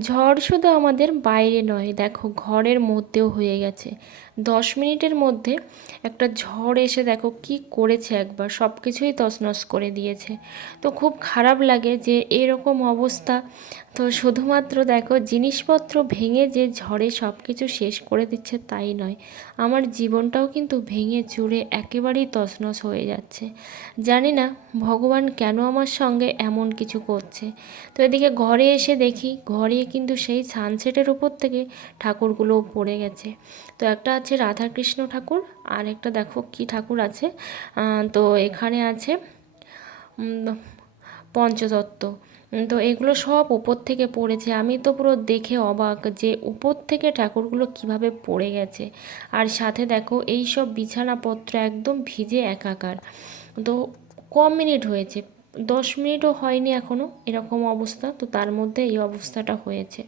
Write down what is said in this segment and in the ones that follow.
ঝড় শুধু আমাদের বাইরে নয়, দেখো ঘরের মধ্যেও হয়ে গেছে। দশ মিনিটের মধ্যে একটা ঝড় এসে দেখো কি করেছে একবার সব কিছুই তছনছ করে দিয়েছে। তো খুব খারাপ লাগে যে এরকম অবস্থা তো শুধুমাত্র দেখো জিনিসপত্র ভেঙে যে ঝড়ে সব কিছু শেষ করে দিচ্ছে তাই নয়। আমার জীবনটাও কিন্তু ভেঙে চুরে একেবারেই তছনছ হয়ে যাচ্ছে। জানি না ভগবান কেন আমার সঙ্গে এমন কিছু করছে। তো এদিকে ঘরে এসে দেখি, ঘরে কিন্তু সেই সানসেটের উপর থেকে ঠাকুরগুলো পড়ে গেছে। তো একটা আছে রাধাকৃষ্ণ ঠাকুর, আর একটা দেখো কি ঠাকুর আছে। তো এখানে আছে পঞ্চতত্ত্ব। তো এগুলো সব উপর থেকে পড়েছে। আমি তো পুরো দেখে অবাক যে উপর থেকে ঠাকুরগুলো কীভাবে পড়ে গেছে। আর সাথে দেখো, এই সব বিছানাপত্র একদম ভিজে একাকার। তো কম মিনিট হয়েছে? দশ মিনিটও হয়নি এখনও এরকম অবস্থা। তো তার মধ্যে এই অবস্থাটা হয়েছে।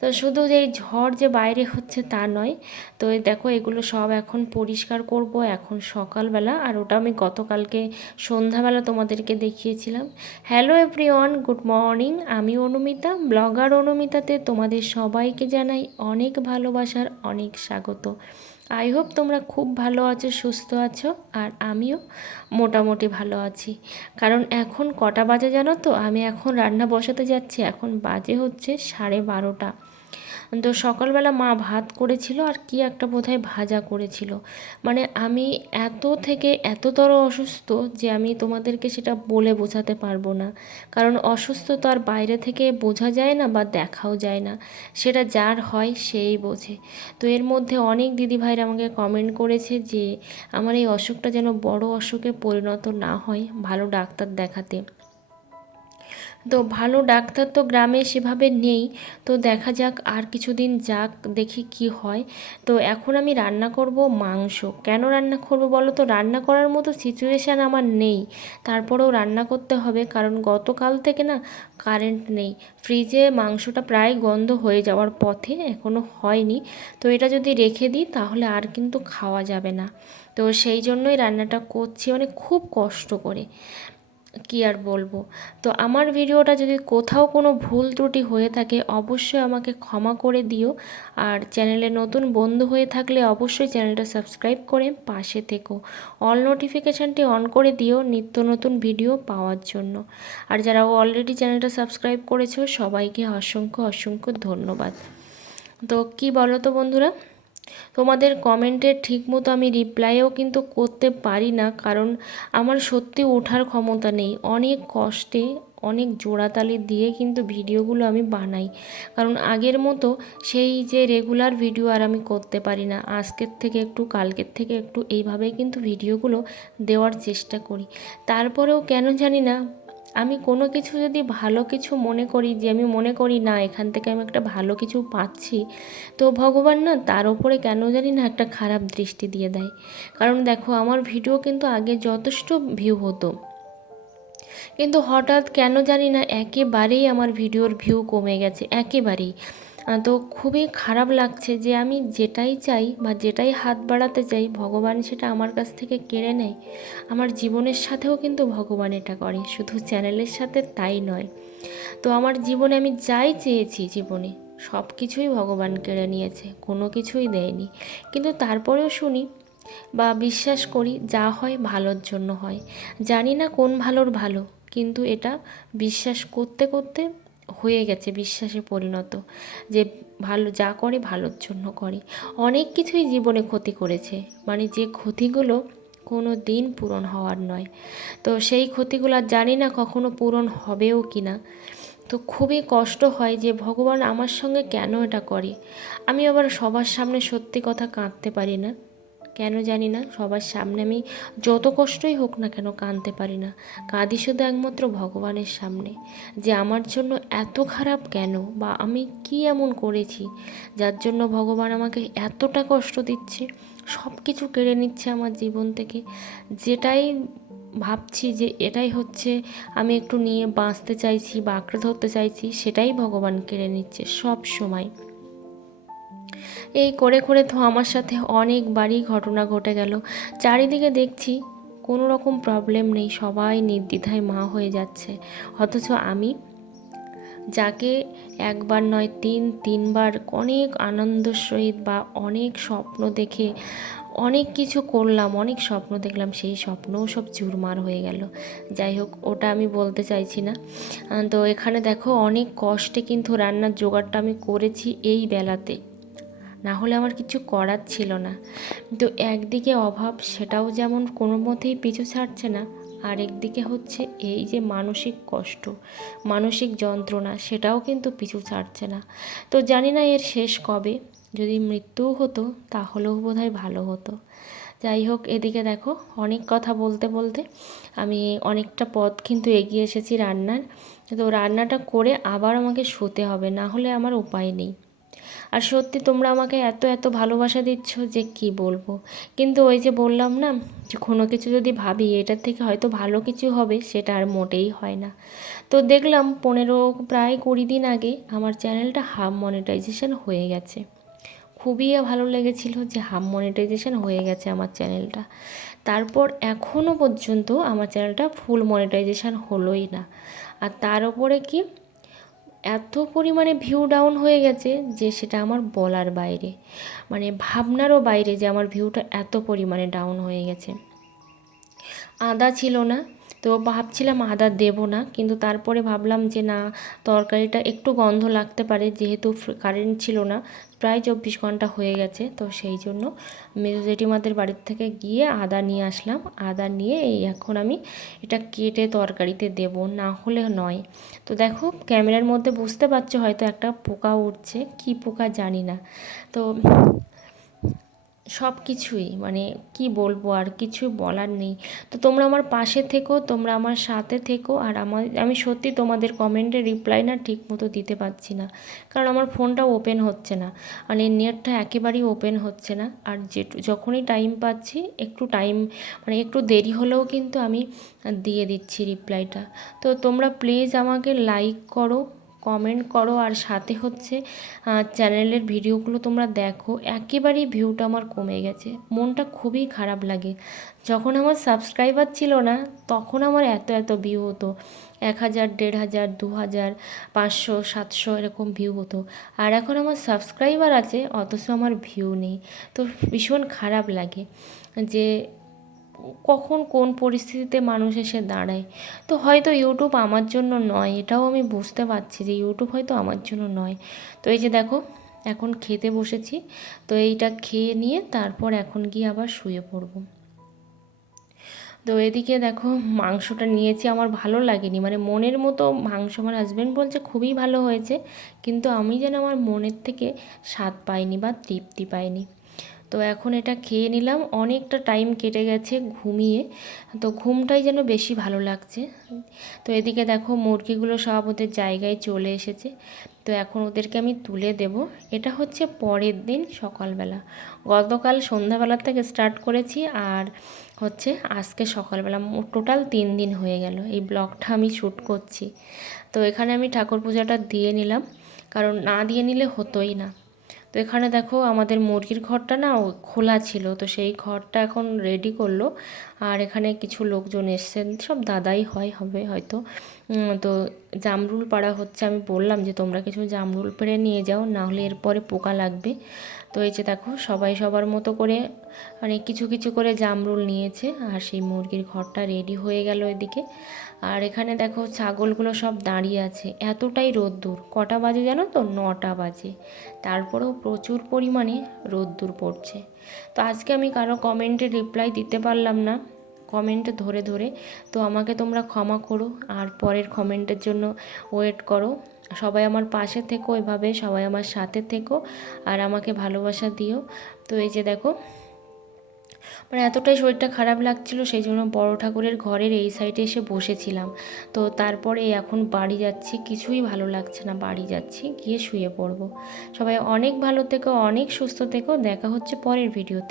তো শুধু যে এই ঝড় যে বাইরে হচ্ছে তা নয়। তো দেখো এগুলো সব এখন পরিষ্কার করব এখন সকালবেলা। আর ওটা আমি গতকালকে সন্ধ্যাবেলা তোমাদেরকে দেখিয়েছিলাম। হ্যালো এভরিওয়ান গুড মর্নিং আমি অনুমিতা, ব্লগার অনুমিতাতে তোমাদের সবাইকে জানাই অনেক ভালোবাসার অনেক স্বাগত। আই হোপ তোমরা খুব ভালো আছো, সুস্থ আছো, আর আমিও মোটামুটি ভালো আছি। কারণ এখন কটা বাজে জানো তো? আমি এখন রান্না বসাতে যাচ্ছি, এখন বাজে হচ্ছে সাড়ে বারোটা। তো সকালবেলা মা ভাত করেছিল আর কি একটা বোধহয় ভাজা করেছিল। মানে আমি এত থেকে এততর অসুস্থ যে আমি তোমাদেরকে সেটা বলে বোঝাতে পারব না। কারণ অসুস্থ তো আর বাইরে থেকে বোঝা যায় না বা দেখাও যায় না। সেটা যার হয় সেই বোঝে। তো এর মধ্যে অনেক দিদিভাইরা আমাকে কমেন্ট করেছে যে, আমার এই অসুখটা যেন বড় অসুখে পরিণত না হয়, ভালো ডাক্তার দেখাতে। তো ভালো ডাক্তার তো গ্রামে সেভাবে নেই। তো দেখা যাক আর কিছুদিন যাক, দেখি কি হয়। তো এখন আমি রান্না করব মাংস। কেন রান্না করব বলো তো? রান্না করার মতো সিচুয়েশান আমার নেই। তারপরেও রান্না করতে হবে, কারণ গতকাল থেকে না কারেন্ট নেই। ফ্রিজে মাংসটা প্রায় গন্ধ হয়ে যাওয়ার পথে এখনও হয়নি। তো এটা যদি রেখে দিই, তাহলে আর কিন্তু খাওয়া যাবে না। তো সেই জন্যই রান্নাটা করছি। মানে খুব কষ্ট করে। কি আর বলব? তো আমার ভিডিওটা যদি কোথাও কোনো ভুল ত্রুটি হয়ে থাকে, অবশ্যই আমাকে ক্ষমা করে দিও। আর চ্যানেলে নতুন বন্ধু হয়ে থাকলে অবশ্যই চ্যানেলটা সাবস্ক্রাইব করে পাশে থেকো। অল নোটিফিকেশানটি অন করে দিও নিত্য নতুন ভিডিও পাওয়ার জন্য। আর যারা অলরেডি চ্যানেলটা সাবস্ক্রাইব করেছ, সবাইকে অসংখ্য অসংখ্য ধন্যবাদ। তো কি বলো তো বন্ধুরা? তোমাদের কমেন্টের ঠিকমতো আমি রিপ্লাইও কিন্তু করতে পারি না, কারণ আমার সত্যি ওঠার ক্ষমতা নেই। অনেক কষ্টে, অনেক জোড়াতালি দিয়ে কিন্তু ভিডিওগুলো আমি বানাই। কারণ আগের মতো সেই যে রেগুলার ভিডিও আর আমি করতে পারি না, আজকের থেকে একটু কালকের থেকে একটু এইভাবেই কিন্তু ভিডিওগুলো দেওয়ার চেষ্টা করি। তারপরেও কেন জানি না আমি কোনো কিছু যদি ভালো কিছু মনে করি, যে আমি মনে করি, না, এখান থেকে আমি একটা ভালো কিছু পাচ্ছি, তো ভগবান না তার ওপরে কেন জানি না একটা খারাপ দৃষ্টি দিয়ে দেয়। কারণ দেখো, আমার ভিডিও কিন্তু আগে যথেষ্ট ভিউ হতো। কিন্তু হঠাৎ কেন জানি না, একেবারেই আমার ভিডিওর ভিউ কমে গেছে, একেবারেই। তো খুবই খারাপ লাগছে যে আমি যেটাই চাই বা যেটাই হাত বাড়াতে চাই, ভগবান সেটা আমার কাছ থেকে কেড়ে নেয়। আমার জীবনের সাথেও কিন্তু ভগবান এটা করে, শুধু চ্যানেলের সাথে তাই নয়। তো আমার জীবনে আমি যাই চেয়েছি জীবনে, সব কিছুই ভগবান কেড়ে নিয়েছে, কোনো কিছুই দেয়নি। কিন্তু তারপরেও শুনি বা বিশ্বাস করি যা হয় ভালোর জন্য হয়। জানি না কোন ভালোর ভালো, কিন্তু এটা বিশ্বাস করতে করতে হয়ে গেছে, বিশ্বাসে পরিণত। যে ভালো যা করে, ভালোর জন্য করে। অনেক কিছুই জীবনে ক্ষতি করেছে। মানে যে ক্ষতিগুলো কোনো দিন পূরণ হওয়ার নয়। তো সেই ক্ষতিগুলো জানি না কখনো পূরণ হবেও কি না তো খুবই কষ্ট হয় যে, ভগবান আমার সঙ্গে কেন এটা করে? আমি আবার সবার সামনে সত্যি কথা কাঁদতে পারি না। কেন জানি না, সবার সামনে আমি যত কষ্টই হোক না কেন কাঁদতে পারি না। কাঁদি শুধু একমাত্র ভগবানের সামনে। যে আমার জন্য এত খারাপ কেন বা আমি কি এমন করেছি, যার জন্য ভগবান আমাকে এতটা কষ্ট দিচ্ছে সব কিছু কেড়ে নিচ্ছে আমার জীবন থেকে। যেটাই ভাবছি যে এটাই হচ্ছে, আমি একটু নিয়ে বাঁচতে চাইছি বা আঁকড়ে ধরতে চাইছি, সেটাই ভগবান কেড়ে নিচ্ছে সব সময় এই করে করে তো আমার সাথে অনেকবারই ঘটনা ঘটে গেল। চারিদিকে দেখছি কোনো রকম প্রবলেম নেই, সবাই নির্দ্বিধায় মা হয়ে যাচ্ছে। অথচ আমি যাকে একবার নয়, তিন, তিনবার অনেক আনন্দের সহিত বা অনেক স্বপ্ন দেখে অনেক কিছু করলাম, অনেক স্বপ্ন দেখলাম, সেই স্বপ্নও সব চুরমার হয়ে গেল। যাই হোক, ওটা আমি বলতে চাইছি না। তো এখানে দেখো, অনেক কষ্টে কিন্তু রান্নার জোগাড়টা আমি করেছি এই বেলাতে। না হলে আমার কিছু করার ছিল না। কিন্তু একদিকে অভাব সেটাও যেমন কোনো মতেই পিছু ছাড়ছে না, আর একদিকে হচ্ছে এই যে মানসিক কষ্ট, মানসিক যন্ত্রণা সেটাও কিন্তু পিছু ছাড়ছে না। তো জানি না এর শেষ কবে, যদি মৃত্যুও হতো তাহলেও বোধহয় ভালো হতো। যাই হোক, এদিকে দেখো, অনেক কথা বলতে বলতে আমি অনেকটা পথ কিন্তু এগিয়ে এসেছি রান্নার। তো রান্নাটা করে আবার আমাকে শুতে হবে, না হলে আমার উপায় নেই। আর সত্যি তোমরা আমাকে এত এত ভালোবাসা দিচ্ছ যে কি বলব? কিন্তু ওই যে বললাম না, যে কোনো কিছু যদি ভাবি, এটার থেকে হয়তো ভালো কিছু হবে, সেটা আর মোটেই হয় না। তো দেখলাম পনেরো, প্রায় কুড়ি দিন আগে আমার চ্যানেলটা হাফ মনিটাইজেশন হয়ে গেছে। খুবই ভালো লেগেছিল যে হাফ মনিটাইজেশন হয়ে গেছে আমার চ্যানেলটা। তারপর এখনও পর্যন্ত আমার চ্যানেলটা ফুল মনিটাইজেশন হলোই না। আর তার উপরে কি এত পরিমাণে ভিউ ডাউন হয়ে গেছে যে সেটা আমার বলার বাইরে। মানে ভাবনারও বাইরে যে আমার ভিউটা এত পরিমাণে ডাউন হয়ে গেছে। আদা ছিল না তো ভাবছিলাম আদা দেব না, কিন্তু তারপরে ভাবলাম যে না, তরকারিটা একটু গন্ধ লাগতে পারে, যেহেতু কারেন্ট ছিল না, প্রায় চব্বিশ ঘণ্টা হয়ে গেছে, তো সেই জন্য মেজো জেঠিমাদের বাড়ির থেকে গিয়ে আদা নিয়ে আসলাম, আদা নিয়ে এই এখন আমি এটা কেটে তরকারিতে দেব, না হলে নয়। তো দেখো, ক্যামেরার মধ্যে বুঝতে পারছ হয়তো একটা পোকা উঠছে, কি পোকা জানি না। তো সব কিছুই মানে কি বলব আর কিছু বলার নেই। তো তোমরা আমার পাশে থেকো, তোমরা আমার সাথে থেকো, আর আমার, আমি সত্যি তোমাদের কমেন্টে রিপ্লাই না ঠিক মতো দিতে পারছি না। কারণ আমার ফোনটা ওপেন হচ্ছে না মানে নেটটা একেবারেই ওপেন হচ্ছে না। আর যে যখনই টাইম পাচ্ছি, একটু টাইম মানে একটু দেরি হলেও কিন্তু আমি দিয়ে দিচ্ছি রিপ্লাইটা তো তোমরা প্লিজ আমাকে লাইক করো কমেন্ট করো আর সাথে হচ্ছে চ্যানেলের ভিডিওগুলো তোমরা দেখো, একেবারেই ভিউটা আমার কমে গেছে, মনটা খুবই খারাপ লাগে। যখন আমার সাবস্ক্রাইবার ছিল না, তখন আমার এত এত ভিউ হতো, এক হাজার, দেড় হাজার, দু হাজার, পাঁচশো, সাতশো এরকম ভিউ হতো। আর এখন আমার সাবস্ক্রাইবার আছে, অথচ আমার ভিউ নেই। তো ভীষণ খারাপ লাগে যে কখন কোন পরিস্থিতিতে মানুষ এসে দাঁড়ায়? তো হয়তো ইউটিউব আমার জন্য নয়, এটাও আমি বুঝতে পারছি যে ইউটিউব হয়তো আমার জন্য নয়। তো এই যে দেখো, এখন খেতে বসেছি, তো এইটা খেয়ে নিয়ে তারপর এখন গিয়ে আবার শুয়ে পড়ব। তো এদিকে দেখো, মাংসটা নিয়েছি, আমার ভালো লাগেনি। মানে মনের মতো মাংস আমার হাজব্যান্ড বলছে, খুবই ভালো হয়েছে। কিন্তু আমি যেন আমার মনের থেকে স্বাদ পাইনি বা তৃপ্তি পাইনি। তো এখন এটা খেয়ে নিলাম। অনেকটা টাইম কেটে গেছে ঘুমিয়ে। তো ঘুমটাই যেন বেশি ভালো লাগছে। তো এদিকে দেখো মুরগিগুলো সব ওদের জায়গায় চলে এসেছে। তো এখন ওদেরকে আমি তুলে দেব। এটা হচ্ছে পরের দিন সকালবেলা। গতকাল সন্ধ্যাবেলা থেকে স্টার্ট করেছি আর হচ্ছে আজকে সকালবেলা টোটাল তিন দিন হয়ে গেল। এই ব্লগটা আমি শ্যুট করছি। তো এখানে আমি ঠাকুর পূজাটা দিয়ে নিলাম। কারণ না দিয়ে নিলে হতোই না। তো এখানে দেখো আমাদের মুরগির ঘরটা না খোলা ছিল, তো সেই ঘরটা এখন রেডি করল। আর এখানে কিছু লোকজন এসছেন, সব দাদাই হয় হবে হয়তো। তো জামরুল পাড়া হচ্ছে, আমি বললাম যে তোমরা কিছু জামরুল পেড়ে নিয়ে যাও, না হলে এরপরে পোকা লাগবে। তো এই যে দেখো, সবাই সবার মতো করে মানে কিছু কিছু করে জামরুল নিয়েছে, আর সেই মুরগির ঘরটা রেডি হয়ে গেল এদিকে। আর এখানে দেখো ছাগলগুলো সব দাঁড়িয়ে আছে। এতটাই রোদ্দুর। কটা বাজে জানো তো? নটা বাজে। তারপরেও প্রচুর পরিমাণে রোদ্দুর পড়ছে। তো আজকে আমি কারও কমেন্টে রিপ্লাই দিতে পারলাম না। কমেন্ট ধরে ধরে। তো আমাকে তোমরা ক্ষমা করো। আর পরের কমেন্টের জন্য ওয়েট করো। সবাই আমার পাশে থেকো এভাবে। সবাই আমার সাথে থেকো। আর আমাকে ভালোবাসা দিও। তো এই যে দেখো মানে এতটাই শরীরটা খারাপ লাগছিল, সেই জন্য বড় ঠাকুরের ঘরের এই সাইডে এসে বসেছিলাম। তো তারপরে এখন বাড়ি যাচ্ছি, কিছুই ভালো লাগছে না, বাড়ি যাচ্ছি, গিয়ে শুয়ে পড়ব। সবাই অনেক ভালো থেকো, অনেক সুস্থ থেকো, দেখা হচ্ছে পরের ভিডিওতে